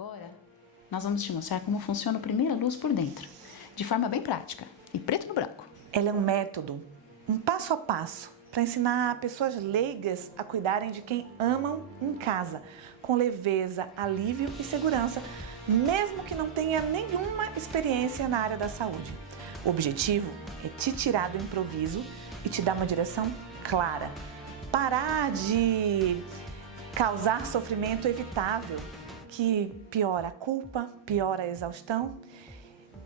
Agora, nós vamos te mostrar como funciona a primeira luz por dentro, de forma bem prática e preto no branco. Ela é um método, um passo a passo, para ensinar pessoas leigas a cuidarem de quem amam em casa, com leveza, alívio e segurança, mesmo que não tenha nenhuma experiência na área da saúde. O objetivo é te tirar do improviso e te dar uma direção clara. Parar de causar sofrimento evitável, que piora a culpa, piora a exaustão.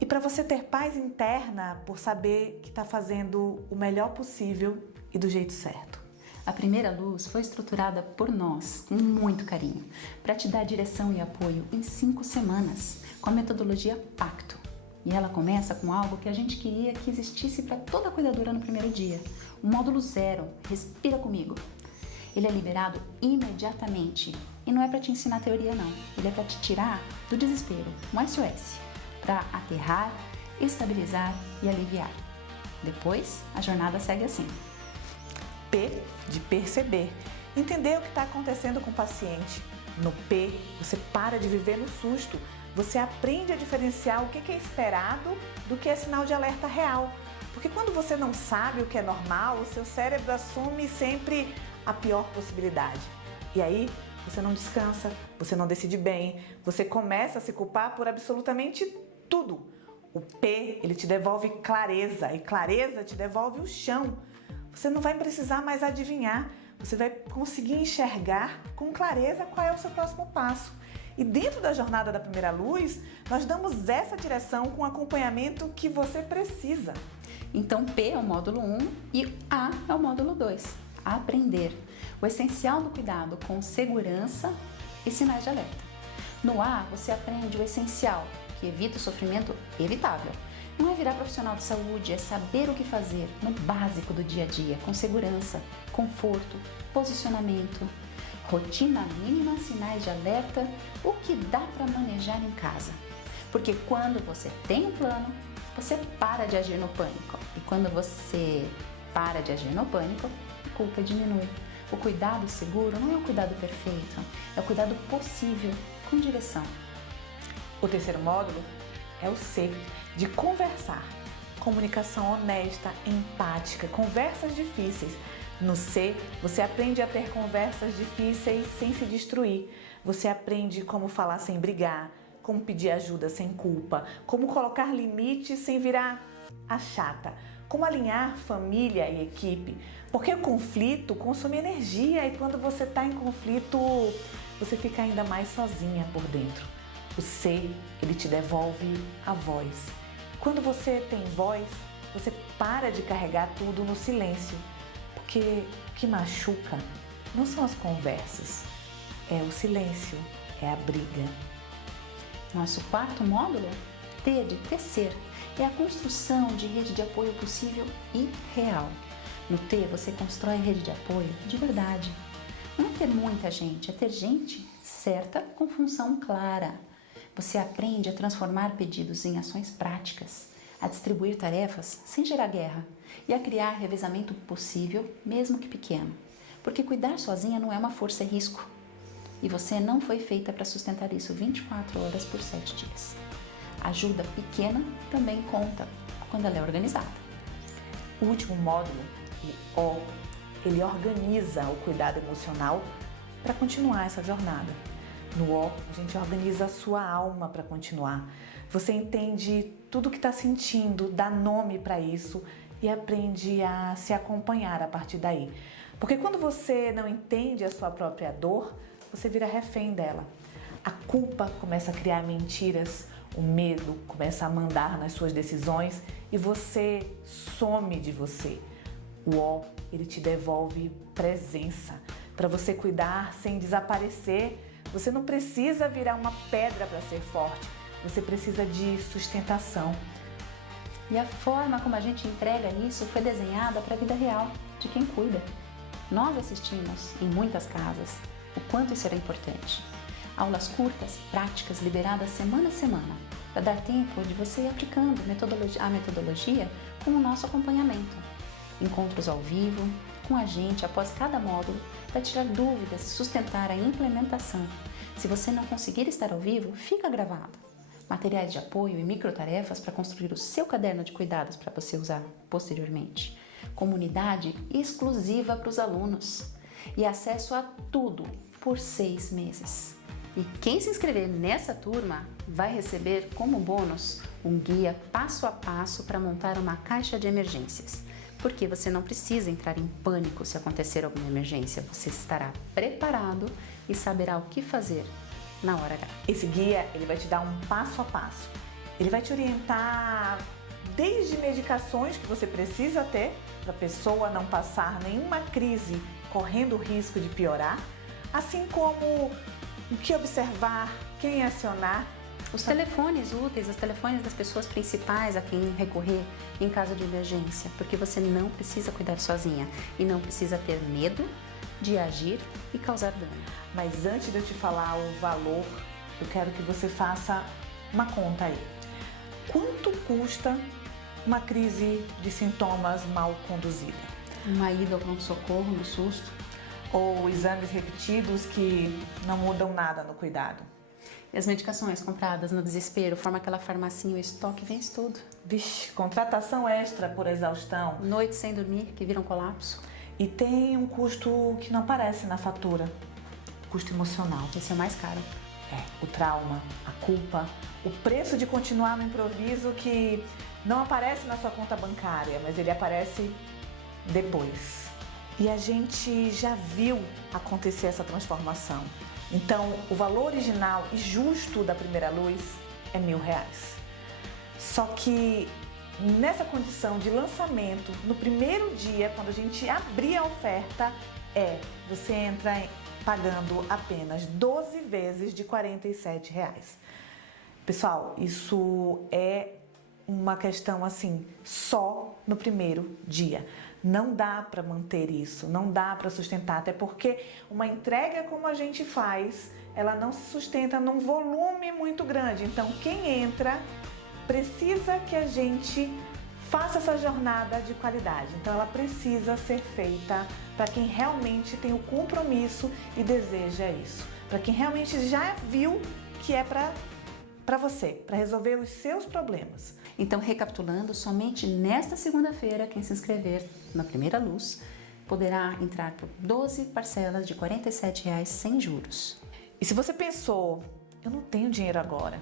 E para você ter paz interna por saber que está fazendo o melhor possível e do jeito certo. A primeira luz foi estruturada por nós, com muito carinho, para te dar direção e apoio em 5 semanas, com a metodologia Pacto. E ela começa com algo que a gente queria que existisse para toda cuidadora no primeiro dia, o módulo 0, Respira Comigo. Ele é liberado imediatamente e não é para te ensinar teoria não, ele é para te tirar do desespero, um SOS, para aterrar, estabilizar e aliviar. Depois, a jornada segue assim. P de perceber, entender o que está acontecendo com o paciente. No P, você para de viver no susto, você aprende a diferenciar o que é esperado do que é sinal de alerta real. Porque quando você não sabe o que é normal, o seu cérebro assume sempre a pior possibilidade. E aí, você não descansa, você não decide bem, você começa a se culpar por absolutamente tudo. O P, ele te devolve clareza, e clareza te devolve o chão. Você não vai precisar mais adivinhar, você vai conseguir enxergar com clareza qual é o seu próximo passo. E dentro da jornada da primeira luz, nós damos essa direção com o acompanhamento que você precisa. Então P é o módulo 1 e A é o módulo 2, aprender. O essencial do cuidado com segurança e sinais de alerta. No A, você aprende o essencial, que evita o sofrimento evitável. Não é virar profissional de saúde, é saber o que fazer no básico do dia a dia, com segurança, conforto, posicionamento, rotina mínima, sinais de alerta, o que dá para manejar em casa. Porque quando você tem um plano, você para de agir no pânico. E quando você para de agir no pânico, a culpa diminui. O cuidado seguro não é o cuidado perfeito, é o cuidado possível, com direção. O terceiro módulo é o C, de conversar. Comunicação honesta, empática, conversas difíceis. No C, você aprende a ter conversas difíceis sem se destruir. Você aprende como falar sem brigar, como pedir ajuda sem culpa, como colocar limites sem virar a chata, como alinhar família e equipe. Porque o conflito consome energia e quando você está em conflito, você fica ainda mais sozinha por dentro. O C, ele te devolve a voz. Quando você tem voz, você para de carregar tudo no silêncio. Porque o que machuca não são as conversas, é o silêncio, é a briga. Nosso quarto módulo, T de tecer, é a construção de rede de apoio possível e real. No T, você constrói rede de apoio de verdade. Não é ter muita gente, é ter gente certa com função clara. Você aprende a transformar pedidos em ações práticas, a distribuir tarefas sem gerar guerra e a criar revezamento possível, mesmo que pequeno. Porque cuidar sozinha não é uma força, é risco. E você não foi feita para sustentar isso 24 horas por 7 dias. Ajuda pequena também conta quando ela é organizada. O último módulo, o O, ele organiza o cuidado emocional para continuar essa jornada. No O, a gente organiza a sua alma para continuar. Você entende tudo o que está sentindo, dá nome para isso e aprende a se acompanhar a partir daí. Porque quando você não entende a sua própria dor, você vira refém dela. A culpa começa a criar mentiras, o medo começa a mandar nas suas decisões e você some de você. O O, ele te devolve presença para você cuidar sem desaparecer. Você não precisa virar uma pedra para ser forte, você precisa de sustentação. E a forma como a gente entrega isso foi desenhada para a vida real, de quem cuida. Nós assistimos, em muitas casas, o quanto isso era importante. Aulas curtas, práticas, liberadas semana a semana, para dar tempo de você ir aplicando a metodologia com o nosso acompanhamento. Encontros ao vivo, com a gente após cada módulo, para tirar dúvidas e sustentar a implementação. Se você não conseguir estar ao vivo, fica gravado. Materiais de apoio e microtarefas para construir o seu caderno de cuidados para você usar posteriormente. Comunidade exclusiva para os alunos e acesso a tudo por 6 meses. E quem se inscrever nessa turma vai receber como bônus um guia passo a passo para montar uma caixa de emergências. Porque você não precisa entrar em pânico se acontecer alguma emergência, você estará preparado e saberá o que fazer na hora H. Esse guia, ele vai te dar um passo a passo. Ele vai te orientar desde medicações que você precisa ter para a pessoa não passar nenhuma crise correndo o risco de piorar, assim como o que observar, quem acionar. Os telefones úteis, os telefones das pessoas principais a quem recorrer em caso de emergência, porque você não precisa cuidar sozinha e não precisa ter medo de agir e causar dano. Mas antes de eu te falar o valor, eu quero que você faça uma conta aí. Quanto custa uma crise de sintomas mal conduzida? Uma ida ao pronto-socorro no susto. Ou exames repetidos que não mudam nada no cuidado? E as medicações compradas no desespero, forma aquela farmacinha, o estoque vence tudo. Vixe, contratação extra por exaustão. Noites sem dormir, que viram colapso. E tem um custo que não aparece na fatura, custo emocional. Esse é o mais caro. O trauma, a culpa, o preço de continuar no improviso que não aparece na sua conta bancária, mas ele aparece depois. E a gente já viu acontecer essa transformação. Então, o valor original e justo da primeira luz é R$1.000. Só que nessa condição de lançamento, no primeiro dia, quando a gente abrir a oferta, você entra pagando apenas 12 vezes de R$47. Pessoal, isso é uma questão assim, só no primeiro dia. Não dá para manter isso, não dá para sustentar, até porque uma entrega como a gente faz, ela não se sustenta num volume muito grande. Então, quem entra precisa que a gente faça essa jornada de qualidade. Então, ela precisa ser feita para quem realmente tem o compromisso e deseja isso. Para quem realmente já viu que é para você, para resolver os seus problemas. Então, recapitulando, somente nesta segunda-feira, quem se inscrever na primeira luz poderá entrar por 12 parcelas de R$47 sem juros. E se você pensou, eu não tenho dinheiro agora,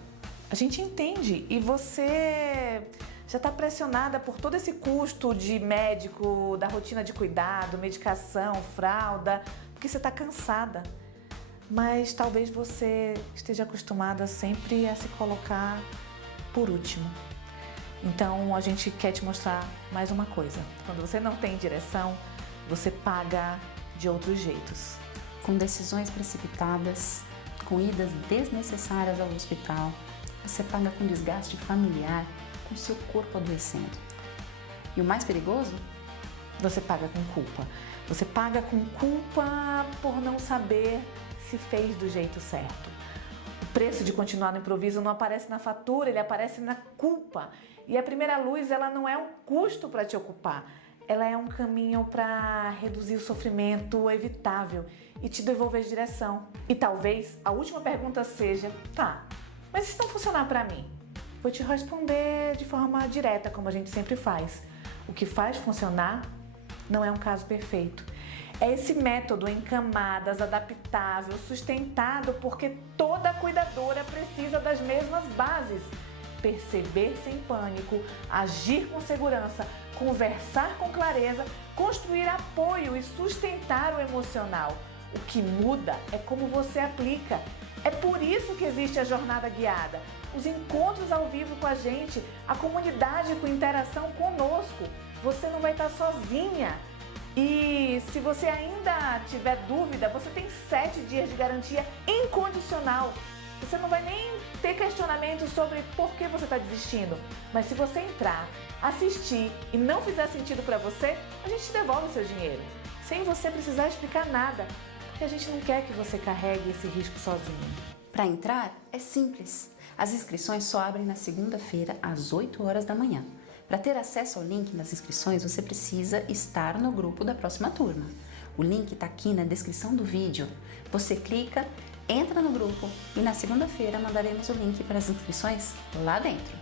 a gente entende e você já está pressionada por todo esse custo de médico, da rotina de cuidado, medicação, fralda, porque você está cansada. Mas talvez você esteja acostumada sempre a se colocar por último. Então a gente quer te mostrar mais uma coisa. Quando você não tem direção, você paga de outros jeitos. Com decisões precipitadas, com idas desnecessárias ao hospital, você paga com desgaste familiar, com seu corpo adoecendo. E o mais perigoso? Você paga com culpa. Você paga com culpa por não saber se fez do jeito certo. O preço de continuar no improviso não aparece na fatura, ele aparece na culpa. E a primeira luz, ela não é um custo para te ocupar, ela é um caminho para reduzir o sofrimento evitável e te devolver direção. E talvez a última pergunta seja, tá, mas e se não funcionar para mim? Vou te responder de forma direta, como a gente sempre faz. O que faz funcionar não é um caso perfeito. É esse método em camadas, adaptável, sustentado, porque toda cuidadora precisa das mesmas bases. Perceber sem pânico, agir com segurança, conversar com clareza, construir apoio e sustentar o emocional. O que muda é como você aplica. É por isso que existe a jornada guiada, os encontros ao vivo com a gente, a comunidade com interação conosco. Você não vai estar sozinha. E se você ainda tiver dúvida, você tem 7 dias de garantia incondicional. Você não vai nem ter questionamento sobre por que você está desistindo. Mas se você entrar, assistir e não fizer sentido para você, a gente te devolve o seu dinheiro. Sem você precisar explicar nada. Porque a gente não quer que você carregue esse risco sozinho. Para entrar, é simples. As inscrições só abrem na segunda-feira, às 8 horas da manhã. Para ter acesso ao link das inscrições, você precisa estar no grupo da próxima turma. O link está aqui na descrição do vídeo. Você clica, Entra no grupo e na segunda-feira mandaremos o link para as inscrições lá dentro.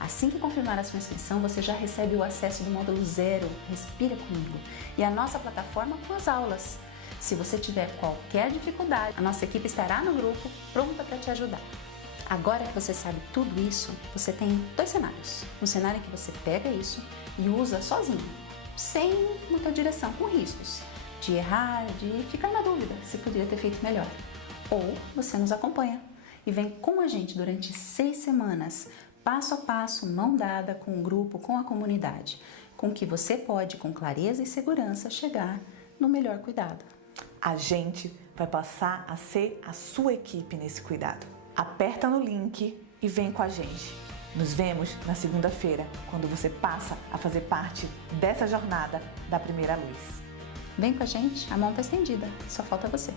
Assim que confirmar a sua inscrição, você já recebe o acesso do módulo 0, Respira Comigo, e a nossa plataforma com as aulas. Se você tiver qualquer dificuldade, a nossa equipe estará no grupo pronta para te ajudar. Agora que você sabe tudo isso, você tem 2 cenários. Um cenário em que você pega isso e usa sozinho, sem muita direção, com riscos de errar, de ficar na dúvida se poderia ter feito melhor. Ou você nos acompanha e vem com a gente durante 6 semanas, passo a passo, mão dada com o grupo, com a comunidade, com que você pode, com clareza e segurança, chegar no melhor cuidado. A gente vai passar a ser a sua equipe nesse cuidado. Aperta no link e vem com a gente. Nos vemos na segunda-feira, quando você passa a fazer parte dessa jornada da primeira luz. Vem com a gente, a mão está estendida, só falta você.